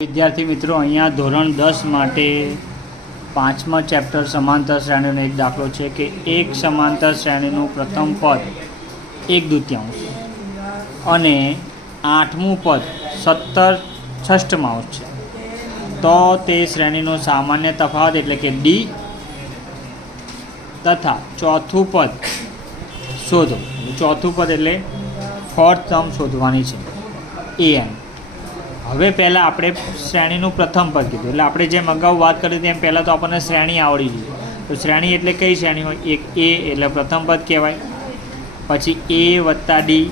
વિદ્યાર્થી મિત્રો, અહીંયા ધોરણ 10 માટે 5મા ચેપ્ટર સમાંતર શ્રેણીનો એક દાખલો છે કે એક સમાંતર શ્રેણીનું પ્રથમ પદ 1/2 અને 8મું પદ 17/6 છે. તો તે શ્રેણીનો સામાન્ય તફાવત એટલે કે ડી તથા ચોથું પદ શોધો. ચોથું પદ એટલે ફોર્થ ટર્મ શોધવાની છે એન. હવે પહેલાં આપણે શ્રેણીનું પ્રથમ પદ કીધું એટલે આપણે જેમ અગાઉ વાત કરી તેમ પહેલાં તો આપણને શ્રેણી આવડી જોઈએ. તો શ્રેણી એટલે કઈ શ્રેણી હોય? એક એ એટલે પ્રથમ પદ કહેવાય, પછી એ વત્તા ડી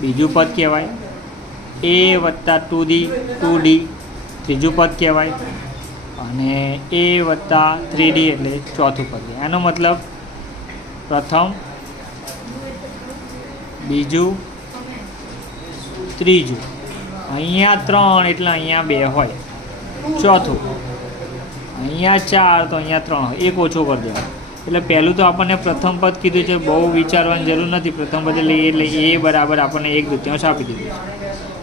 બીજું પદ કહેવાય, એ વત્તા 2d ત્રીજું પદ કહેવાય, અને એ વત્તા 3d એટલે ચોથું પદ. એનો મતલબ પ્રથમ, બીજું, ત્રીજું, અહીંયા 3 એટલે અહીંયા 2 હોય, ચોથું અહીંયા 4 તો અહીંયા 3 હોય, એક ઓછો કરી દેવાનો. એટલે પહેલું તો આપણને પ્રથમ પદ કીધું છે, બહુ વિચારવાની જરૂર નથી. પ્રથમ પદ એટલે એ બરાબર આપણને 1/2 આપી દીધું છે.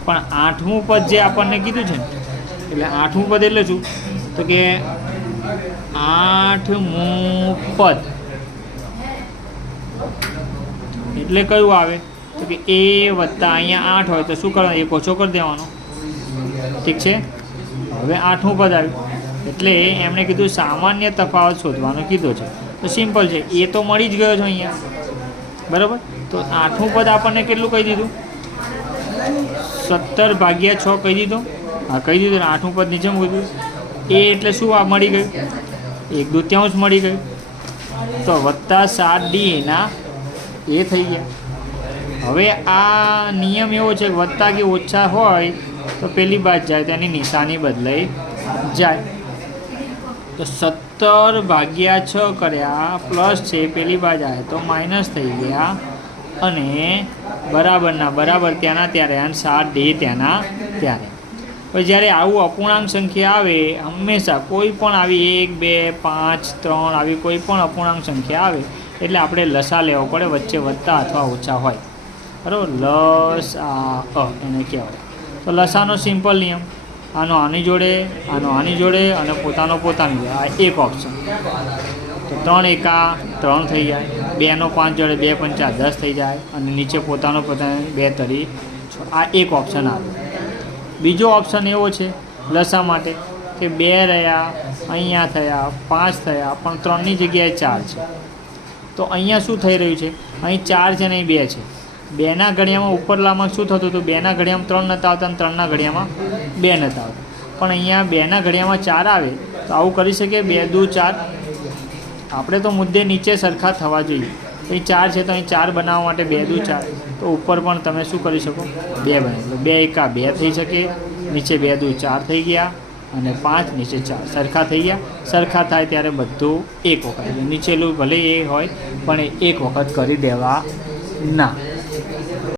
પણ 8મું પદ જે આપણને કીધું છે ને, એટલે 8મું પદ એટલે શું? તો કે 8મું પદ એટલે કયું આવે? તો કે એ વત્તા અહીંયા 8 હોય તો શું કરવાનું? એક ઓછો કરી દેવાનો. ઠીક છે. હવે 8મું પદ આવ્યું એટલે એમણે કીધું સામાન્ય તફાવત શોધવાનો કીધો છે. તો સિમ્પલ છે, એ તો મળી જ ગયો છે અહીંયા, બરાબર. તો 8મું પદ આપણને કેટલું કહી દીધું? 17/6 કહી દીધું. હા, કહી દીધું. 8મું પદ નીચે મૂકી દીધું. એ એટલે શું આ મળી ગયું? 1/2 મળી ગયું. તો વત્તા 7d એના એ થઈ ગયા. હવે આ નિયમ એવો છે કે વત્તા કે ઓછા હોય તો પેલી બાજુ જાય તો એની નિશાની બદલાઈ જાય. તો 17/6 કર્યા પ્લસ છે, પેલી બાજુ આવે તો માઇનસ થઈ ગયા, અને બરાબરના બરાબર ત્યાંના ત્યારે, અને 7d ત્યાંના ત્યારે. પછી જ્યારે આવું અપૂર્ણાંક સંખ્યા આવે, હંમેશા કોઈ પણ આવી 1, 2, 5, 3 આવી કોઈ પણ અપૂર્ણાંક સંખ્યા આવે એટલે આપણે લસા લેવો પડે, વચ્ચે વત્તા અથવા ઓછા હોય, બરાબર. લસા એને કહેવાય. તો લસાનો સિમ્પલ નિયમ, આનો આની જોડે, આનો આની જોડે, અને પોતાનો પોતાની જોડે. આ એક ઓપ્શન. તો 3 એકા 3 થઈ જાય, 2 નો 5 જોડે 2 પંચા 10 થઈ જાય, અને નીચે પોતાનો પોતાનો 2 તરી 6. આ એક ઓપ્શન આવે. બીજો ઓપ્શન એવો છે લસા માટે કે 2 રહ્યા, અહીંયા થયા 5 થયા, પણ 3ની જગ્યાએ 4 છે. તો અહીંયા શું થઈ રહ્યું છે? અહીં 4 છે ને અહીં 2 છે. 2ના ઘડિયામાં ઉપરલામાં શું થતું હતું? 2ના ઘડિયામાં 3 નહોતા આવતા અને 3ના ઘડિયામાં 2 નહોતા આવતા. પણ અહીંયા 2ના ઘડિયામાં 4 આવે તો આવું કરી શકીએ, 2 દુ 4. આપણે તો મુદ્દે નીચે સરખા થવા જોઈએ. અહીં 4 છે તો અહીં 4 બનાવવા માટે 2 દુ 4. તો ઉપર પણ તમે શું કરી શકો? 2 બનાવી. 2 એકા 2 થઈ શકે, નીચે 2 દુ 4 થઈ ગયા, અને 5 નીચે 4 સરખા થઈ ગયા. સરખા થાય ત્યારે બધું એક વખત, નીચેલું ભલે એ હોય પણ એક વખત કરી દેવા ના.